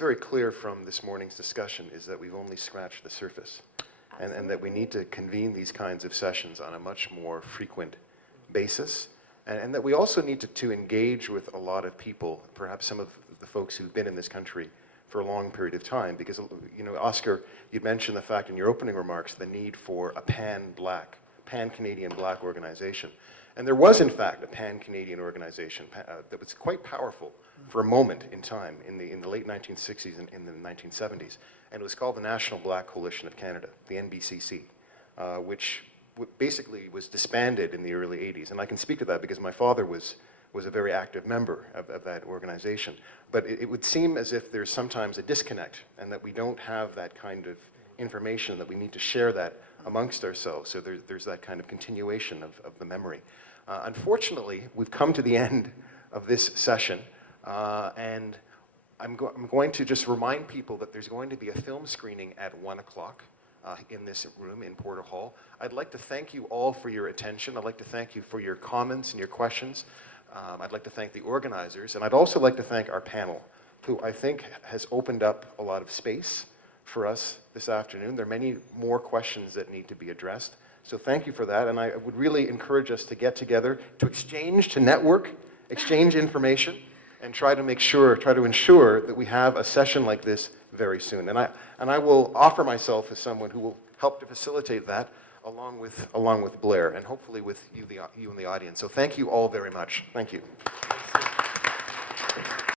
very clear from this morning's discussion is that we've only scratched the surface, and that we need to convene these kinds of sessions on a much more frequent basis, and that we also need to engage with a lot of people, perhaps some of the folks who've been in this country for a long period of time, because, you know, Oscar, you'd mentioned the fact in your opening remarks, the need for a pan-Canadian Black organization. And there was, in fact, a pan-Canadian organization that was quite powerful for a moment in time in the late 1960s and in the 1970s. And it was called the National Black Coalition of Canada, the NBCC, which basically was disbanded in the early 80s. And I can speak to that because my father was a very active member of that organization. But it would seem as if there's sometimes a disconnect and that we don't have that kind of information, that we need to share that amongst ourselves. So there's that kind of continuation of the memory. Unfortunately, we've come to the end of this session, and I'm going to just remind people that there's going to be a film screening at 1 o'clock in this room in Porter Hall. I'd like to thank you all for your attention. I'd like to thank you for your comments and your questions. I'd like to thank the organizers, and I'd also like to thank our panel, who I think has opened up a lot of space for us this afternoon. There are many more questions that need to be addressed. So thank you for that, and I would really encourage us to get together, to exchange, to network, exchange information, and try to ensure that we have a session like this very soon. And I will offer myself as someone who will help to facilitate that, along with Blair, and hopefully with you in the audience. So thank you all very much. Thank you.